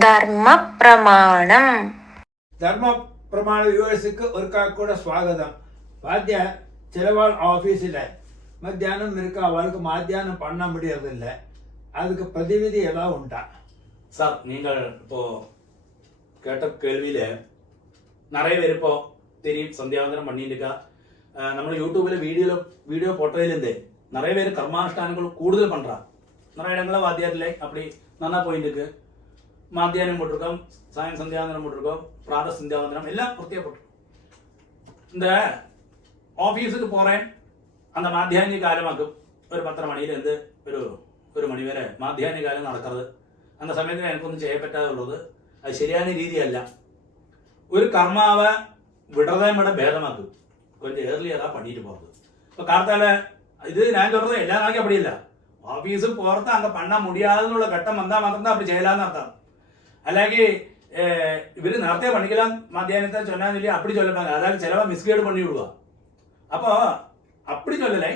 ധർമ്മ പ്രമാണം. ധർമ്മ പ്രമാണ വ്യൂവേഴ്സിക്ക് ഒരിക്കൽ സ്വാഗതം. வாத்திய சிலவாள் ஆஃபீஸில் மத்தியானம் இருக்க அவளுக்கு மத்தியானம் பண்ண முடியறதில்லை. அதுக்கு பிரதிவிதி ஏதாவது உண்டா? சார், நீங்கள் இப்போ கேட்ட கேள்வியில நிறைய பேர் இப்போ தெரியும் சந்தியாவந்தனம் பண்ணிட்டு இருக்கா. நம்ம யூடியூப்ல வீடியோ போட்டதுலேருந்து நிறைய பேர் கர்மானுஷ்டானங்கள் கூடுதல் பண்றா. நிறைய இடங்களில் வாத்தியாரில் அப்படி நல்லா போயிட்டு இருக்கு. மத்தியானம் போட்டிருக்கோம், சாயம் சந்தியாவந்தனம் போட்டிருக்கோம், பிராத சந்தியாவந்தனம் எல்லாம் பூர்த்தியாக போட்டிருக்கோம். இந்த ഓഫീസിൽ പോറേൻ അന്ന മാധ്യാനിക കാലമാക്കും. ഒരു 10 മണിയിലെന്ത് ഒരു മണി വരെ മാധ്യാനിക കാലം നടക്കുന്നത്. അന്ന സമയത്ത് എനിക്കൊന്നും ചെയ്യാൻ പറ്റാതുള്ളത് അത് ശരിയായ രീതിയല്ല. ഒരു കർമാവ് വിടതയുടെ ഭേദമാക്കും. கொஞ்சம் ஏர்லியராக பண்ணிட்டு போகிறது. இப்போ கார்த்தால இது நான் சொல்றது எல்லா நாளைக்கும் அப்படி இல்லை. ஆஃபீஸு போகிறது அங்கே பண்ண முடியாதுன்னு கட்டம் வந்தால் மாத்திரம் அப்படி செய்யலாம்னு அர்த்தம். അല്ലെങ്കിൽ ഇവർ നേരത്തെ പണിക്കലാം മധ്യാഹ്നത്തെ ചൊല്ലാന്ന് ചൊല്ലി அப்படி சொல்லப்பாங்க. அதாவது ചിലവ மிஸ்கேடு பண்ணி விடுவா. அப்போ அப்படி சொல்லலை,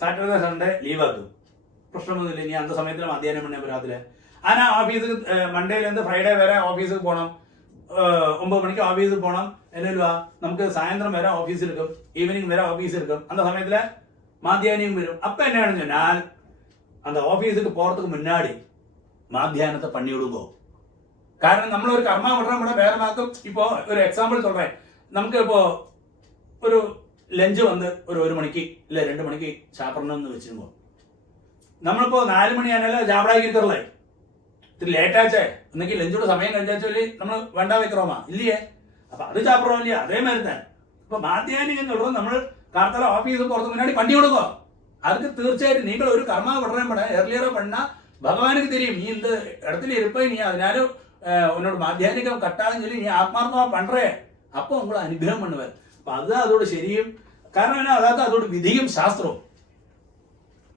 சாட்டர்டே சண்டே லீவ் ஆகும், பிரச்சனை நீ அந்த சமயத்தில் மத்தியானம் பண்ண ராத்திரி. ஆனால் ஆஃபீஸுக்கு மண்டேலேருந்து ஃப்ரைடே வேற ஆஃபீஸுக்கு போனோம், 9 மணிக்கு ஆஃபீஸுக்கு போனோம். என்னல்வா நமக்கு சாயந்தரம் வேற ஆஃபீஸ் இருக்கும், ஈவினிங் வேற ஆஃபீஸ் இருக்கும். அந்த சமயத்தில் மத்தியானம் வரும். அப்போ என்ன சொன்னால் அந்த ஆஃபீஸுக்கு போகிறதுக்கு முன்னாடி மத்தியானத்தை பண்ணி விடுங்கோ. കാരണം നമ്മൾ ഒരു കർമ്മ വിടണം ഇവിടെ വേറെമാക്കും. ഇപ്പോൾ ഒരു എക്സാമ്പിൾ சொல்றேன். നമുക്ക് ഇപ്പോൾ ഒരു ലഞ്ച് വന്ന് ഒരു 1 മണിക്ക് ഇല്ല 2 മണിക്ക് ചാപ്പിടണമെന്ന് വെച്ചിരുമ്പോൾ നമ്മളിപ്പോ 4 മണിയാണല്ലോ ചാപ്പിടാക്കിയിട്ടുള്ളേ. ഇത്തിരി ലേറ്റാച്ചേ എന്നെങ്കിൽ ലഞ്ചോട് സമയം കഴിച്ചാച്ചല്ലേ നമ്മൾ വേണ്ട വെക്കറോമാ ഇല്ലയേ. അപ്പൊ അത് ചാപ്പിടമില്ല. അതേമാതിരി തന്നെ ഇപ്പൊ മാധ്യാനികം എന്നുള്ളത് നമ്മൾ കാർത്തല ഓഫീസ് പുറത്ത് മുന്നാടി പണി കൊടുക്കോ. அதுக்கு തീർച്ചയായിട്ടും നിങ്ങൾ ഒരു കർമ്മ വിടണം ഇവിടെ ഏർലിയറോ പണ്ണ ഭഗവാനുക്ക് தெரியும். நீ இந்த இடத்துல இருப்ப, நீ அதனால உன்னோட மாத்தியானிகம் கட்டாதுன்னு சொல்லி நீ ஆத்மார்த்தமா பண்றே. அப்போ உங்களை അനുഗ്രഹം பண்ணுவார். അപ്പൊ അത് അതോട് ശരിയും. കാരണം അതായത് അതോട് വിധിയും ശാസ്ത്രവും.